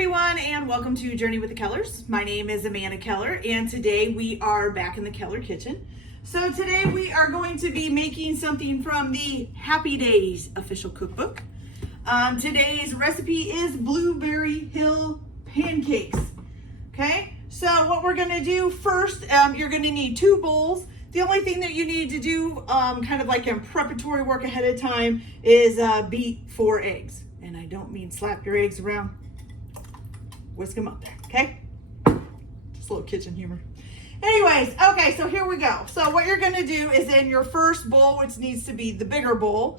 everyone, and welcome to Journey with the Kellers. My name is Amanda Keller, and today we are back in the Keller kitchen. So today we are going to be making something from the Happy Days official cookbook. Today's recipe is Blueberry Hill pancakes. Okay, so what we're going to do first, you're going to need 2 bowls. The only thing that you need to do, kind of like in preparatory work ahead of time, is beat 4 eggs. And I don't mean slap your eggs around. Whisk them up there, okay? Just a little kitchen humor. Anyways, okay, so here we go. So what you're gonna do is in your first bowl, which needs to be the bigger bowl,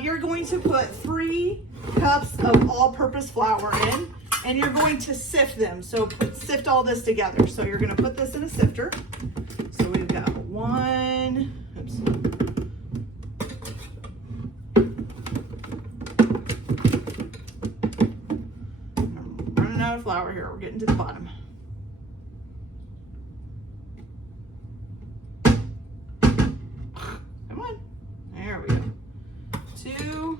you're going to put 3 cups of all-purpose flour in, and you're going to sift them. So sift all this together. So you're gonna put this in a sifter. So we've got 1, oops. Out of flour here. We're getting to the bottom. Come on. There we go. 2.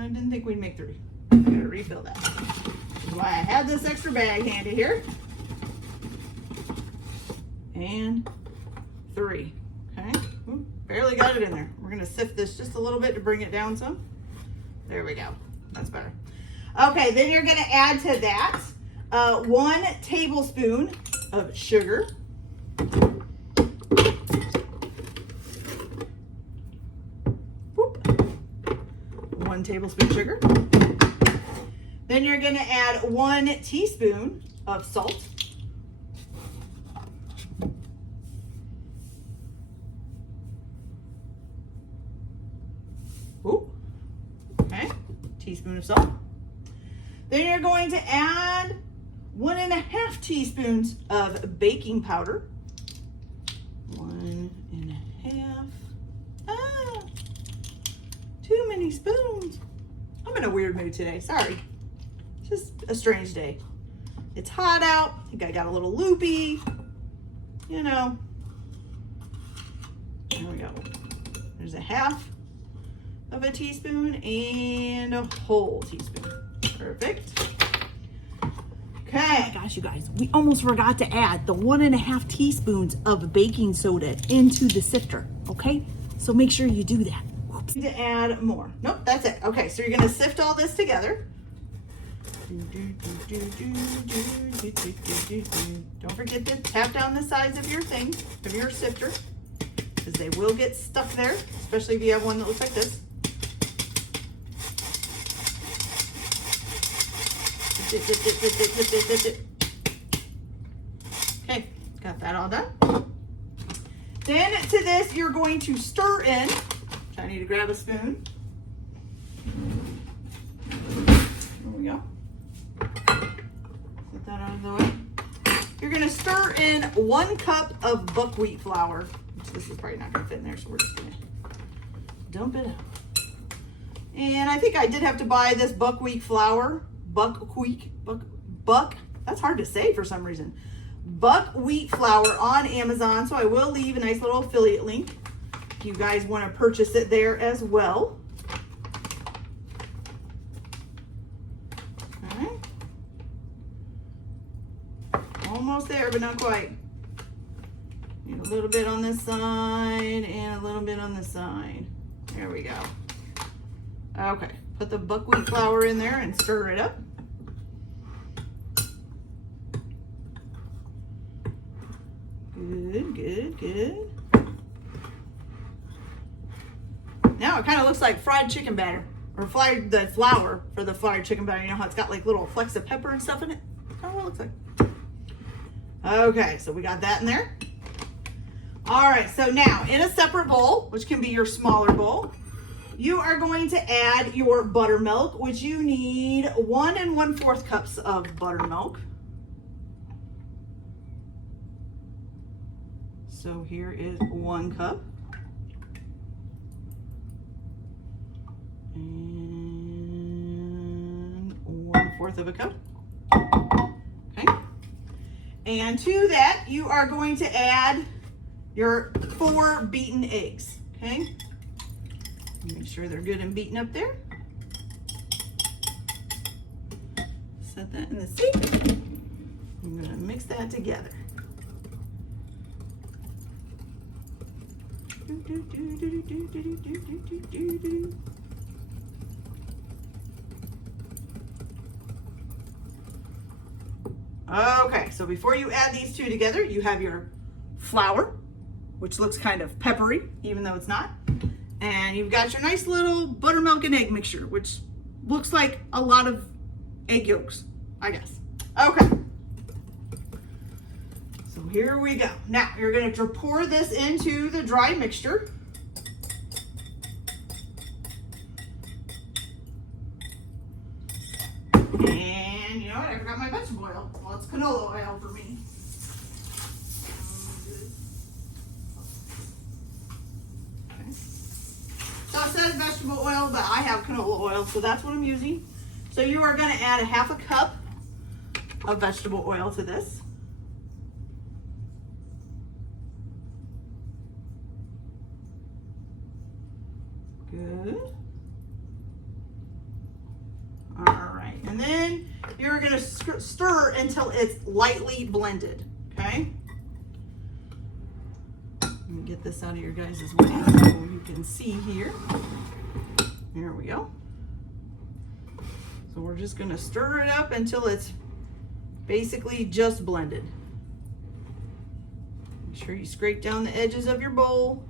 I didn't think we'd make 3. I gotta refill that. That's why I have this extra bag handy here. And 3. Okay. Ooh, barely got it in there. We're gonna sift this just a little bit to bring it down some. There we go. That's better. Okay, then you're going to add to that 1 tablespoon of sugar. Whoop. 1 tablespoon sugar. Then you're going to add 1 teaspoon of salt. Whoop. Okay, teaspoon of salt. Then you're going to add 1½ teaspoons of baking powder. 1½ too many spoons. I'm in a weird mood today, sorry. It's just a strange day. It's hot out, I think I got a little loopy, you know. There we go. There's 1/2 of a teaspoon and a whole teaspoon. Perfect. Okay. Oh my gosh, you guys, we almost forgot to add the 1½ teaspoons of baking soda into the sifter, okay? So make sure you do that. Whoops. To add more. Nope, that's it. Okay, so you're gonna sift all this together. Don't forget to tap down the sides of your thing, of your sifter, because they will get stuck there, especially if you have one that looks like this. Okay, got that all done. Then to this, you're going to stir in. I need to grab a spoon. There we go. Get that out of the way. You're going to stir in 1 cup of buckwheat flour. Which this is probably not going to fit in there, so we're just going to dump it out. And I think I did have to buy this buckwheat flour. Buckwheat, that's hard to say for some reason. Buckwheat flour on Amazon, so I will leave a nice little affiliate link if you guys want to purchase it there as well. All right. Almost there, but not quite. Need a little bit on this side and a little bit on this side. There we go. Okay, put the buckwheat flour in there and stir it up. Good, good, good. Now it kind of looks like fried chicken batter, or the flour for the fried chicken batter. You know how it's got like little flecks of pepper and stuff in it? That's kind of what it looks like. Okay, so we got that in there. All right, so now in a separate bowl, which can be your smaller bowl, you are going to add your buttermilk, which you need 1 1/4 cups of buttermilk. So here is 1 cup. And 1/4 of a cup. Okay. And to that, you are going to add your 4 beaten eggs. Okay. Make sure they're good and beaten up there. Set that in the sink. I'm gonna mix that together. Okay, so before you add these two together, you have your flour, which looks kind of peppery, even though it's not. And you've got your nice little buttermilk and egg mixture, which looks like a lot of egg yolks, I guess. Okay. So here we go. Now, you're going to pour this into the dry mixture. And you know what? I forgot my vegetable oil. Well, it's canola oil for me. Okay. So it says vegetable oil, but I have canola oil, so that's what I'm using. So you are going to add a half a cup of vegetable oil to this. Good. All right, and then you're going to stir until it's lightly blended, okay? Let me get this out of your guys' way so you can see here. Here we go. So we're just going to stir it up until it's basically just blended. Make sure you scrape down the edges of your bowl.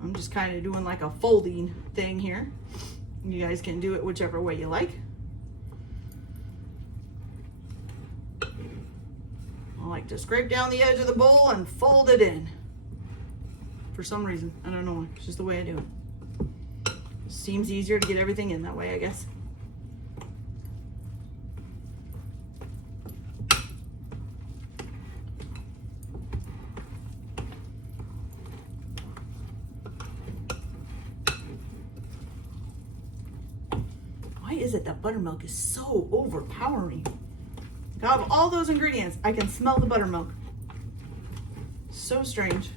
I'm just kind of doing like a folding thing here. You guys can do it whichever way you like. I like to scrape down the edge of the bowl and fold it in. For some reason, I don't know why, it's just the way I do it. Seems easier to get everything in that way, I guess. Why is it that buttermilk is so overpowering? Out of all those ingredients, I can smell the buttermilk. So strange.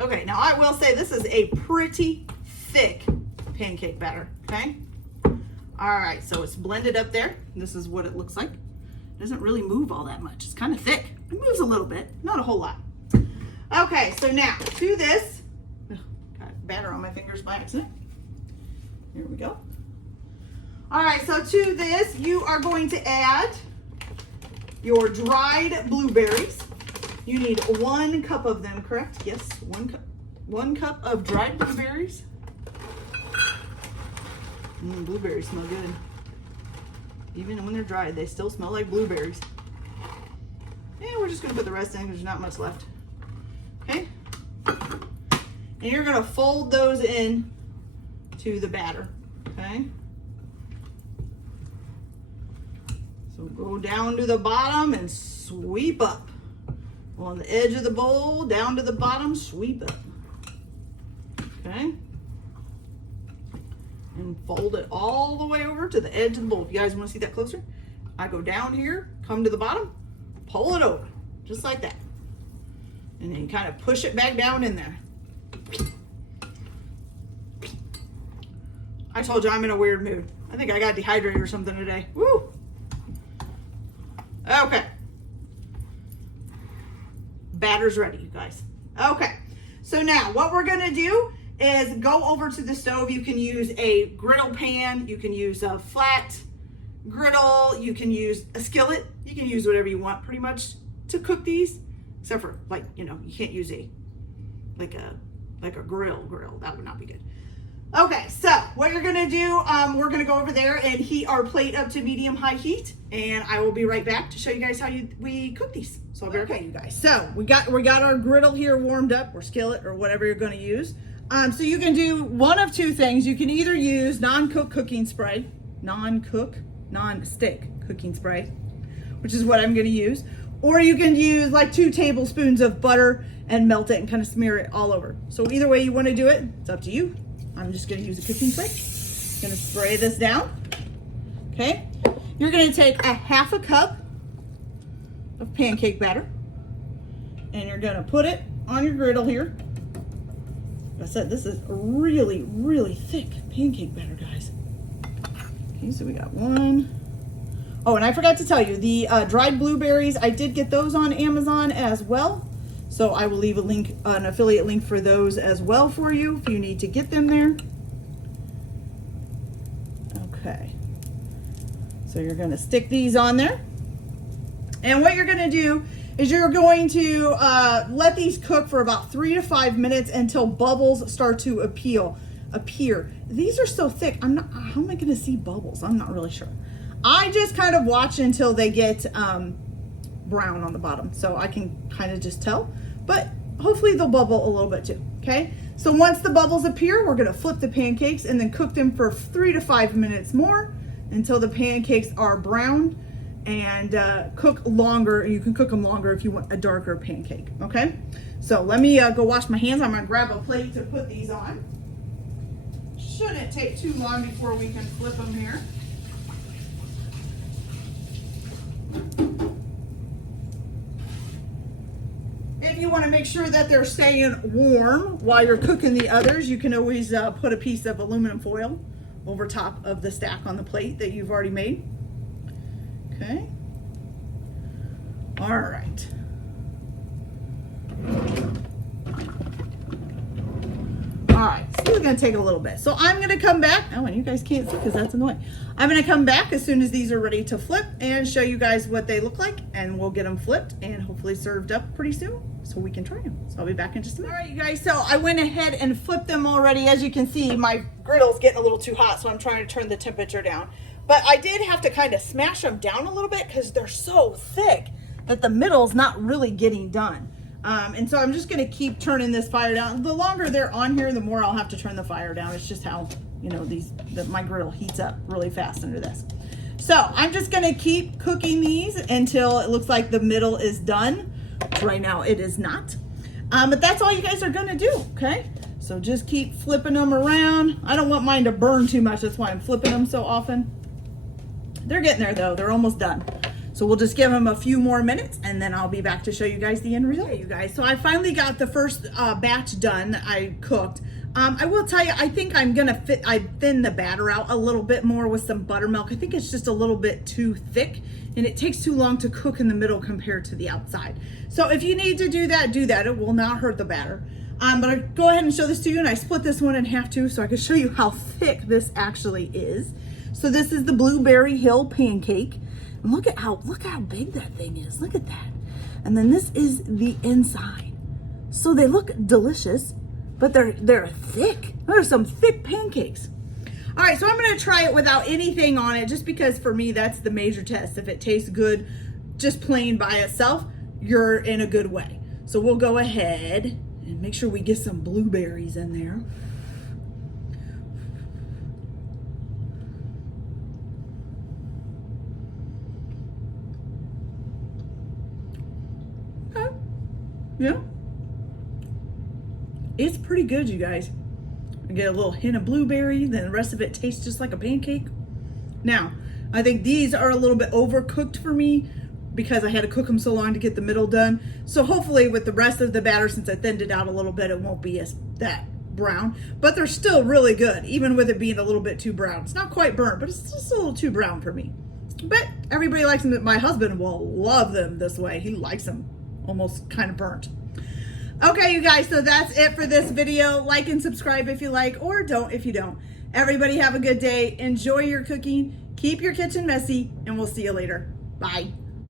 Okay, now I will say this is a pretty thick pancake batter, okay? All right, so it's blended up there. This is what it looks like. It doesn't really move all that much. It's kind of thick. It moves a little bit, not a whole lot. Okay, so now to this, got batter on my fingers by accident. Here we go. All right, so to this, you are going to add your dried blueberries. You need 1 cup of them, correct? Yes, 1 cup of dried blueberries. Blueberries smell good. Even when they're dried, they still smell like blueberries. And we're just gonna put the rest in because there's not much left. Okay? And you're gonna fold those in to the batter, okay? So go down to the bottom and sweep up. On the edge of the bowl, down to the bottom, sweep up. Okay? And fold it all the way over to the edge of the bowl. If you guys want to see that closer, I go down here, come to the bottom, pull it over, just like that. And then kind of push it back down in there. I told you I'm in a weird mood. I think I got dehydrated or something today. Woo! Okay. Batter's ready, you guys. Okay, so now what we're gonna do is go over to the stove. You can use a griddle pan, you can use a flat griddle, you can use a skillet, you can use whatever you want pretty much to cook these, except for like, you know, you can't use a grill, that would not be good. Okay, so what you're gonna do, we're gonna go over there and heat our plate up to medium-high heat, and I will be right back to show you guys how we cook these. So I'll be right back, you guys. So we got our griddle here warmed up, or skillet, or whatever you're gonna use. So you can do one of two things. You can either use non-stick cooking spray, which is what I'm gonna use, or you can use like 2 tablespoons of butter and melt it and kind of smear it all over. So either way you wanna do it, it's up to you. I'm just gonna use a cooking spray. Gonna spray this down, okay? You're gonna take a half a cup of pancake batter and you're gonna put it on your griddle here. Like I said, this is a really, really thick pancake batter, guys. Okay, so we got one. Oh, and I forgot to tell you, the dried blueberries, I did get those on Amazon as well. So I will leave a link, an affiliate link for those as well for you if you need to get them there. Okay. So you're gonna stick these on there. And what you're gonna do is you're going to let these cook for about 3 to 5 minutes until bubbles start to appear. These are so thick, how am I gonna see bubbles? I'm not really sure. I just kind of watch until they get brown on the bottom, so I can kind of just tell, but hopefully they'll bubble a little bit too, okay? So once the bubbles appear, we're gonna flip the pancakes and then cook them for 3 to 5 minutes more until the pancakes are brown, and cook longer. You can cook them longer if you want a darker pancake, okay? So let me go wash my hands. I'm gonna grab a plate to put these on. Shouldn't take too long before we can flip them here. If you want to make sure that they're staying warm while you're cooking the others, you can always put a piece of aluminum foil over top of the stack on the plate that you've already made. Okay. All right. All right, so this is gonna take a little bit. So I'm gonna come back. Oh, and you guys can't see because that's annoying. I'm gonna come back as soon as these are ready to flip and show you guys what they look like, and we'll get them flipped and hopefully served up pretty soon so we can try them. So I'll be back in just a minute. All right, you guys, so I went ahead and flipped them already. As you can see, my griddle's getting a little too hot, so I'm trying to turn the temperature down. But I did have to kind of smash them down a little bit because they're so thick that the middle's not really getting done. And so I'm just gonna keep turning this fire down. The longer they're on here, the more I'll have to turn the fire down. It's just how, you know, my griddle heats up really fast under this. So I'm just gonna keep cooking these until it looks like the middle is done. Right now it is not. But that's all you guys are gonna do, okay? So just keep flipping them around. I don't want mine to burn too much. That's why I'm flipping them so often. They're getting there though. They're almost done. So we'll just give them a few more minutes and then I'll be back to show you guys the end result. Okay, you guys, so I finally got the first batch done that I cooked. I will tell you, I think I'm gonna thin the batter out a little bit more with some buttermilk. I think it's just a little bit too thick and it takes too long to cook in the middle compared to the outside. So if you need to do that, do that. It will not hurt the batter. But I'll go ahead and show this to you, and I split this one in half too so I can show you how thick this actually is. So this is the Blueberry Hill pancake. And look at how big that thing is. Look at that. And then this is the inside. So they look delicious, but they're thick. There's some thick pancakes. All right, so I'm gonna try it without anything on it, just because for me, that's the major test. If it tastes good, just plain by itself, you're in a good way. So we'll go ahead and make sure we get some blueberries in there. Okay. Yeah. It's pretty good, you guys. I get a little hint of blueberry, then the rest of it tastes just like a pancake. Now, I think these are a little bit overcooked for me because I had to cook them so long to get the middle done. So hopefully with the rest of the batter, since I thinned it out a little bit, it won't be as that brown, but they're still really good, even with it being a little bit too brown. It's not quite burnt, but it's just a little too brown for me. But everybody likes them. My husband will love them this way. He likes them almost kind of burnt. Okay, you guys, so that's it for this video. Like and subscribe if you like, or don't if you don't. Everybody have a good day. Enjoy your cooking. Keep your kitchen messy, and we'll see you later. Bye.